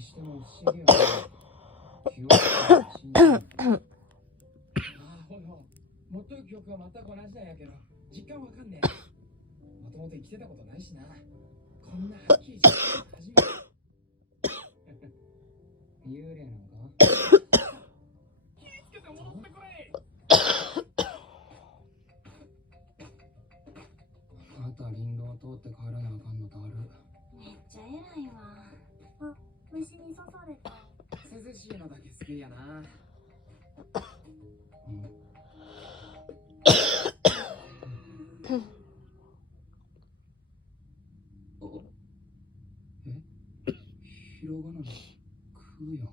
にしても不思議よね。記憶が死んでる。持っとる記憶は全く同じなんやけど、実感わかんねえ。もともと生きてたことないしな。こんなはっきり実感初めて。幽霊なんか気ぃつけて戻ってくれ。あとは林道を通って帰らなあかんのとある。めっちゃ偉いわ。あ、虫に刺された。涼しいのだけ好きやな。ひろがなの食うよ。